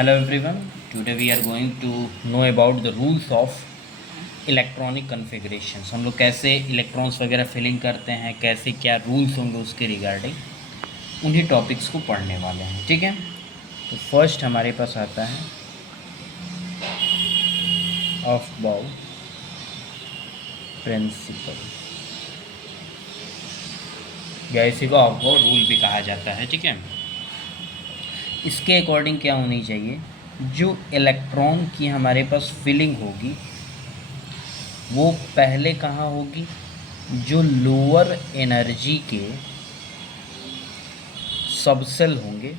Hello everyone. Today we are going to know about the rules of electronic configurations. हम लोग कैसे electrons वगैरह filling करते हैं, कैसे क्या रूल्स होंगे उसके रिगार्डिंग उन्हीं टॉपिक्स को पढ़ने वाले हैं. ठीक है, तो फर्स्ट हमारे पास आता है ऑफ बाउ प्रिंसिपल, या इसी को ऑफ बाउ रूल भी कहा जाता है. ठीक है, इसके अकॉर्डिंग क्या होनी चाहिए, जो इलेक्ट्रॉन की हमारे पास फिलिंग होगी वो पहले कहाँ होगी, जो लोअर एनर्जी के सबसेल होंगे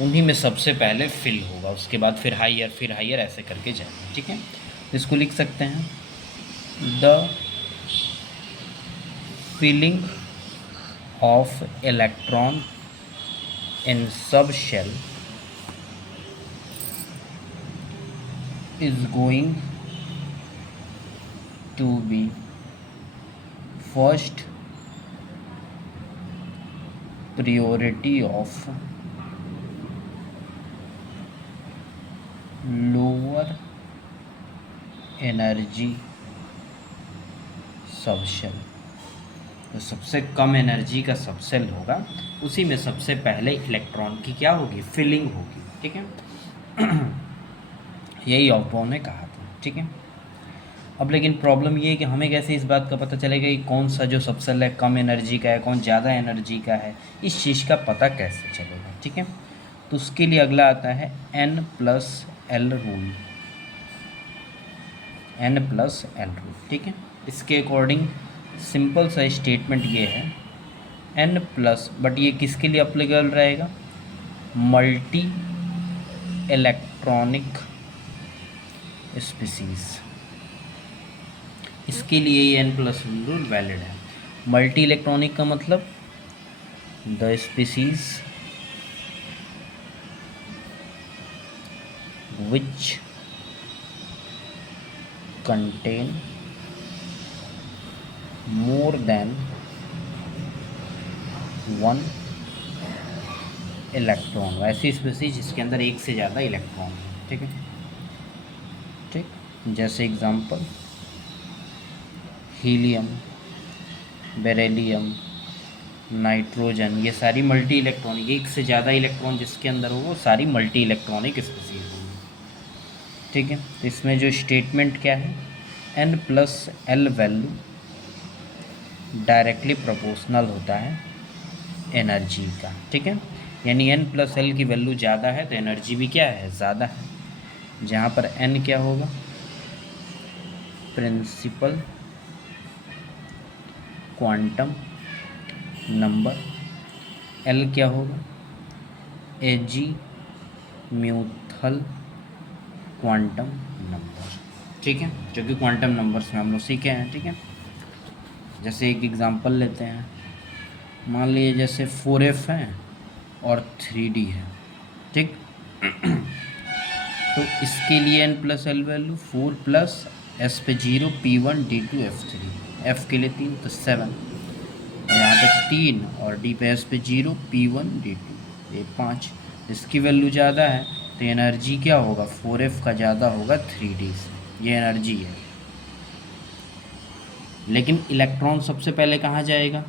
उन्हीं में सबसे पहले फिल होगा, उसके बाद फिर हाइयर ऐसे करके जाएंगे. ठीक है, तो इसको लिख सकते हैं the filling of electron in subshell is going to be first priority of lower energy subshell. तो सबसे कम एनर्जी का सबसेल होगा, उसी में सबसे पहले इलेक्ट्रॉन की क्या होगी, फिलिंग होगी. ठीक है, यही ऑफबॉर्न ने कहा था. ठीक है, अब लेकिन प्रॉब्लम ये है कि हमें कैसे इस बात का पता चलेगा कि कौन सा जो सबसेल है कम एनर्जी का है, कौन ज़्यादा एनर्जी का है, इस चीज़ का पता कैसे चलेगा. ठीक है, तो उसके लिए अगला आता है N+L रूल. N+L. ठीक है, इसके अकॉर्डिंग सिंपल सा स्टेटमेंट ये है N+, बट ये किसके लिए अप्लीकेबल रहेगा, मल्टी इलेक्ट्रॉनिक स्पीसीज़. इसके लिए ये N+ रूल वैलिड है. मल्टी इलेक्ट्रॉनिक का मतलब the species which contain more than one electron, वैसी स्पीसीज जिसके अंदर एक से ज़्यादा इलेक्ट्रॉन है. ठीक है, ठीक, जैसे एग्जांपल हीलियम, बेरिलियम, नाइट्रोजन, ये सारी मल्टी इलेक्ट्रॉनिक, एक से ज़्यादा इलेक्ट्रॉन जिसके अंदर हो वो सारी मल्टी इलेक्ट्रॉनिक स्पीसीज होंगी. ठीक है, तो इसमें जो स्टेटमेंट क्या है, N+L वैल्यू डायरेक्टली प्रोपोर्शनल होता है एनर्जी का. ठीक है, यानी N+L की वैल्यू ज़्यादा है तो एनर्जी भी क्या है, ज़्यादा है. जहाँ पर N क्या होगा, प्रिंसिपल क्वांटम नंबर, L क्या होगा, एजीम्यूथल क्वांटम नंबर. ठीक है, जो कि क्वांटम नंबर्स में हम लोग सीखे हैं. ठीक है, जैसे एक एग्जांपल लेते हैं, मान लीजिए जैसे 4F है और 3D है. ठीक, तो इसके लिए N+L वैल्यू 4+S पे 0, P1 D2 F3, F के लिए 3 तो 7, यहाँ पे 3 और D पे S पे 0, P1 D2 ये 5. इसकी वैल्यू ज़्यादा है तो एनर्जी क्या होगा, 4F का ज़्यादा होगा 3D से, ये एनर्जी है. लेकिन इलेक्ट्रॉन सबसे पहले कहाँ जाएगा,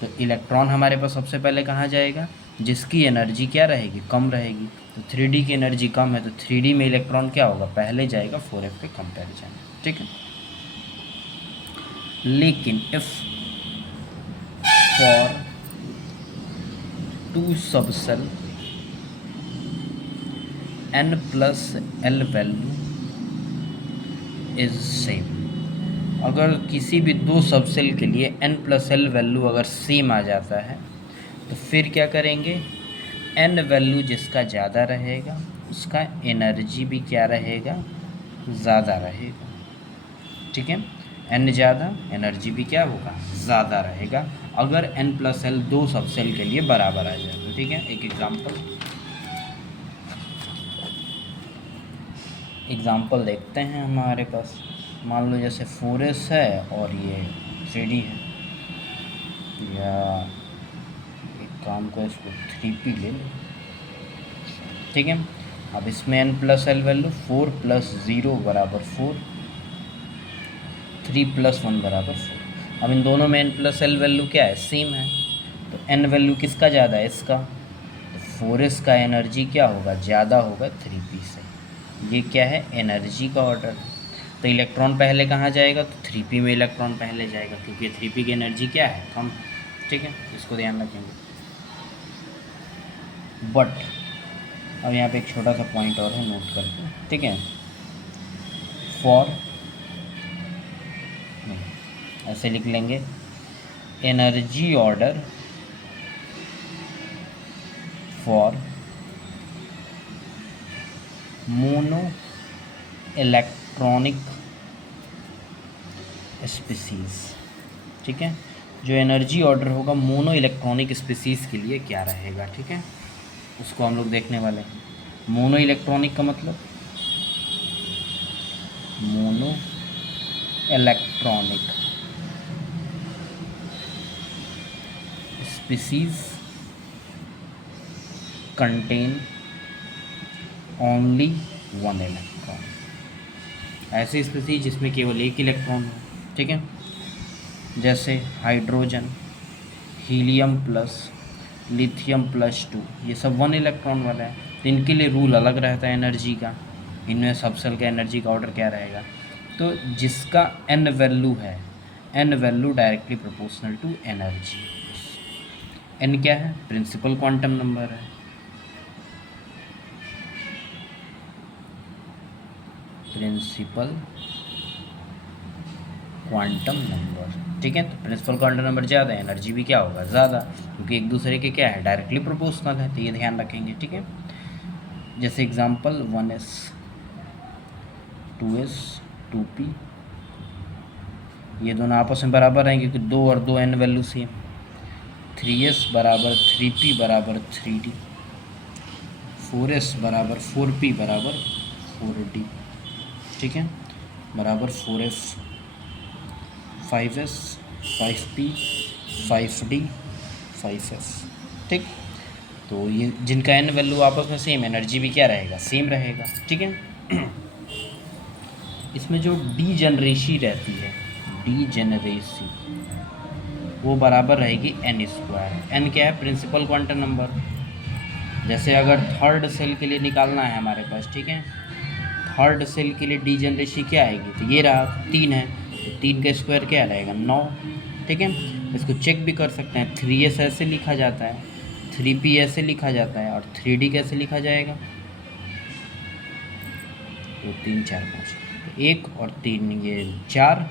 तो इलेक्ट्रॉन हमारे पास सबसे पहले कहाँ जाएगा, जिसकी एनर्जी क्या रहेगी, कम रहेगी. तो 3D की एनर्जी कम है तो 3D में इलेक्ट्रॉन क्या होगा, पहले जाएगा 4F के कंपैरिजन. ठीक है, लेकिन if for 2 subshell N+L value is same, अगर किसी भी 2 सबसेल के लिए N+L वैल्यू अगर सेम आ जाता है तो फिर क्या करेंगे, N वैल्यू जिसका ज़्यादा रहेगा उसका एनर्जी भी क्या रहेगा, ज़्यादा रहेगा. ठीक है, N ज़्यादा एनर्जी भी क्या होगा, ज़्यादा रहेगा, अगर N+L 2 सबसेल के लिए बराबर आ जाए तो. ठीक है, एक एग्ज़ाम्पल देखते हैं. हमारे पास मान लो जैसे 4S है और ये 3D है, या एक काम को इसको 3P ले लो. ठीक है। अब इसमें n plus L value 4 plus 0 बराबर 4, 3 प्लस 1 बराबर 4। अब इन दोनों में n प्लस एल वैल्यू क्या है, सेम है, तो n वैल्यू किसका ज़्यादा है, इसका, तो 4s का एनर्जी क्या होगा, ज़्यादा होगा 3p से। ये क्या है, एनर्जी का ऑर्डर है। तो इलेक्ट्रॉन पहले कहाँ जाएगा, तो 3p में इलेक्ट्रॉन पहले जाएगा, क्योंकि 3p की एनर्जी क्या है, कम। ठीक है, इसको ध्यान रखेंगे। बट अब यहाँ पे एक छोटा सा पॉइंट और है, नोट करके, ठीक है। फॉर, ऐसे लिख लेंगे, energy order for mono electronic species. ठीक है, जो एनर्जी ऑर्डर होगा मोनो इलेक्ट्रॉनिक स्पीसीज़ के लिए क्या रहेगा, ठीक है, उसको हम लोग देखने वाले हैं। मोनो इलेक्ट्रॉनिक का मतलब, mono electronic species contain only one electron. ऐसी स्पीसीज जिसमें केवल एक इलेक्ट्रॉन हो, ठीक है, जैसे hydrogen, helium plus, lithium plus 2, ये सब वन इलेक्ट्रॉन वाला है। तो इनके लिए रूल अलग रहता है एनर्जी का। इनमें सब सेल का एनर्जी का ऑर्डर क्या रहेगा, तो जिसका एन वैल्यू है, n value directly proportional to energy. N क्या है, प्रिंसिपल क्वांटम नंबर है, प्रिंसिपल क्वांटम नंबर। ठीक है, तो प्रिंसिपल क्वांटम नंबर ज़्यादा है, एनर्जी भी क्या होगा, ज़्यादा, क्योंकि एक दूसरे के क्या है, डायरेक्टली प्रोपोर्शनल है। तो ये ध्यान रखेंगे, ठीक है। जैसे एग्जांपल 1s, 2s, 2p, ये दोनों आपस में बराबर हैं क्योंकि 2 और 2 n वैल्यू सेम। 3s बराबर 3p बराबर 3d, 4s बराबर 4p बराबर 4d, ठीक है, बराबर 4s, 5s, 5p, 5d, 5s। ठीक, तो ये जिनका एन वैल्यू आपस में सेम, एनर्जी भी क्या रहेगा, सेम रहेगा। ठीक है। इसमें जो डीजेनरेसी रहती है, डीजेनरेसी, वो बराबर रहेगी n स्क्वायर। एन क्या है, प्रिंसिपल क्वांटम नंबर। जैसे अगर थर्ड सेल के लिए निकालना है हमारे पास, ठीक है, थर्ड सेल के लिए डीजेनरेसी क्या आएगी, तो ये रहा 3 है, तो 3 का स्क्वायर क्या रहेगा, 9। ठीक है, इसको चेक भी कर सकते हैं, 3s ऐसे लिखा जाता है, 3p ऐसे लिखा जाता है, और 3d कैसे लिखा जाएगा, तो 3 4 5, तो 1 और 3, ये 4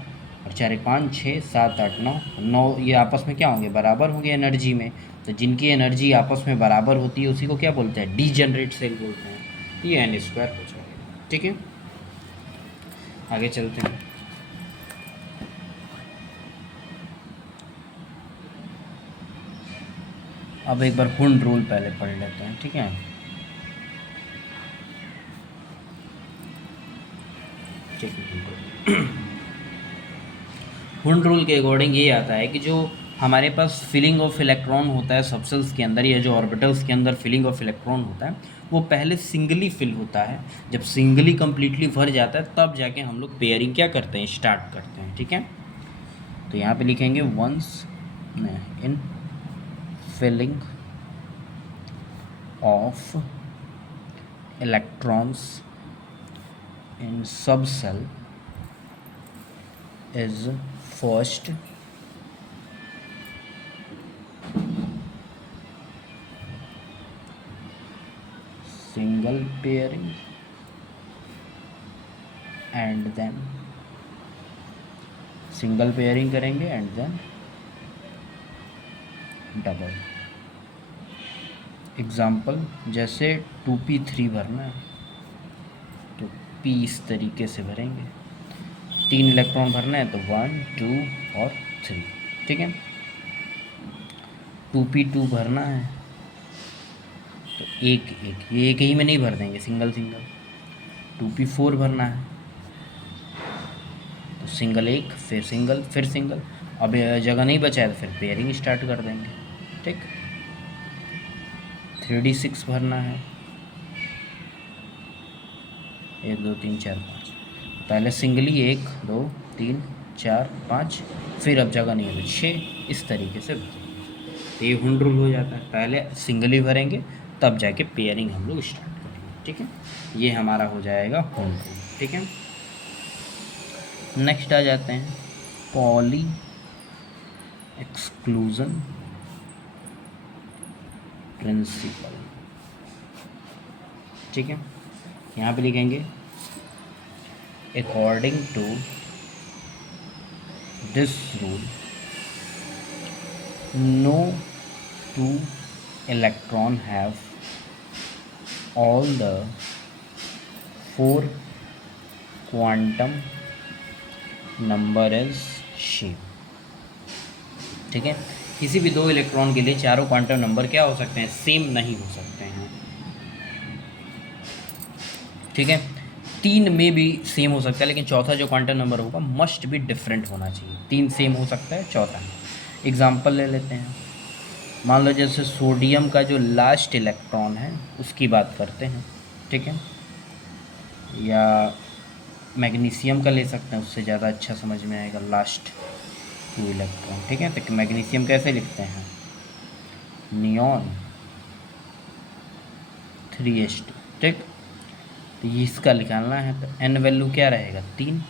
और 4 5 6 7 8 9, 9 ये आपस में क्या होंगे, बराबर होंगे एनर्जी में। तो जिनकी एनर्जी आपस में बराबर होती है उसी को क्या बोलते हैं, डीजेनरेट सेल बोलते हैं। तो ये n स्क्वायर हो जाएगा। ठीक है, आगे चलते हैं। अब एक बार हुंड रूल पहले पढ़ लेते हैं, ठीक है। हुंड रूल के अकॉर्डिंग ये आता है कि जो हमारे पास फिलिंग ऑफ इलेक्ट्रॉन होता है सबसेल्स के अंदर, या जो ऑर्बिटल्स के अंदर फिलिंग ऑफ इलेक्ट्रॉन होता है, वो पहले सिंगली फिल होता है। जब सिंगली कम्प्लीटली भर जाता है तब जाके हम लोग पेयरिंग क्या करते हैं, स्टार्ट करते हैं। ठीक है, तो यहाँ पे लिखेंगे once in filling of electrons in subcell is first single pairing and then single pairing करेंगे and then double। एग्जाम्पल जैसे 2p3 भरना है तो p इस तरीके से भरेंगे, 3 इलेक्ट्रॉन भरना है तो 1 2 और 3। ठीक है, 2p2 भरना है तो एक एक, ये एक ही में नहीं भर देंगे, सिंगल सिंगल। 2p4 भरना है तो सिंगल एक, फिर सिंगल, फिर सिंगल। अब जगह नहीं बचा है तो फिर पेयरिंग स्टार्ट कर देंगे। ठीक, 3d6 भरना है 1 2 3 4 5, पहले सिंगली 1 2 3 4 5, फिर अब जगह नहीं है तो 6, इस तरीके से तो ये हुंड रूल हो जाता है। पहले सिंगली भरेंगे तब जाके पेयरिंग हम लोग स्टार्ट करेंगे, ठीक है। ये हमारा हो जाएगा हुंड रूल, ठीक है। नेक्स्ट आ जाते हैं पॉली एक्सक्लूजन प्रिंसिपल, ठीक है। यहाँ पे लिखेंगे according to this rule no two electron have all the 4 quantum number is same, ठीक है। किसी भी 2 इलेक्ट्रॉन के लिए चारों क्वांटम नंबर क्या हो सकते हैं, सेम नहीं हो सकते हैं, ठीक है। 3 में भी सेम हो सकता है, लेकिन चौथा जो क्वांटम नंबर होगा मस्ट भी डिफरेंट होना चाहिए। 3 सेम हो सकता है, चौथा नहीं। एग्जाम्पल ले लेते हैं, मान लो जैसे सोडियम का जो लास्ट इलेक्ट्रॉन है उसकी बात करते हैं, ठीक है, या मैग्नीशियम का ले सकते हैं, उससे ज़्यादा अच्छा समझ में आएगा, लास्ट 2 इलेक्ट्रॉन, ठीक है। तो मैग्नीशियम कैसे लिखते हैं, नियॉन 3s2, ठीक। तो इसका निकालना है तो n वैल्यू क्या रहेगा, 3।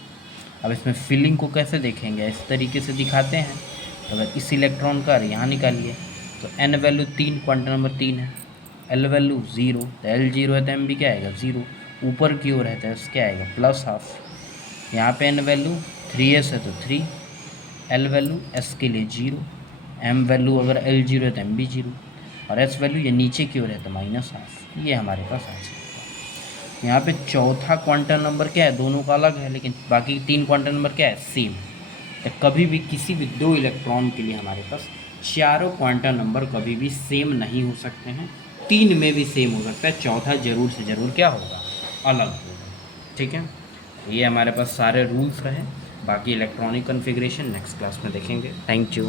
अब इसमें फिलिंग को कैसे देखेंगे, इस तरीके से दिखाते हैं। तो अगर इस इलेक्ट्रॉन का यहाँ निकालिए तो n वैल्यू 3, क्वांटम नंबर 3 है, l वैल्यू 0, तो l 0 है तो m भी क्या आएगा 0, ऊपर की ओर है तो s क्या आएगा +12। यहाँ पे n वैल्यू 3s है तो 3, l वैल्यू s के लिए 0, m वैल्यू अगर l 0 है तो m भी 0, और s वैल्यू ये नीचे की ओर है तो -12। ये हमारे पास आ जाएगा। यहाँ पे चौथा क्वांटम नंबर क्या है, दोनों का अलग है, लेकिन बाकी 3 क्वांटम नंबर क्या है, सेम। तो कभी भी किसी भी 2 इलेक्ट्रॉन के लिए हमारे पास चारों क्वांटम नंबर कभी भी सेम नहीं हो सकते हैं, 3 में भी सेम हो सकता है, चौथा ज़रूर से ज़रूर क्या होगा, अलग होगा, ठीक है। ये हमारे पास सारे रूल्स रहे, बाकी इलेक्ट्रॉनिक कन्फिग्रेशन नेक्स्ट क्लास में देखेंगे। Thank you.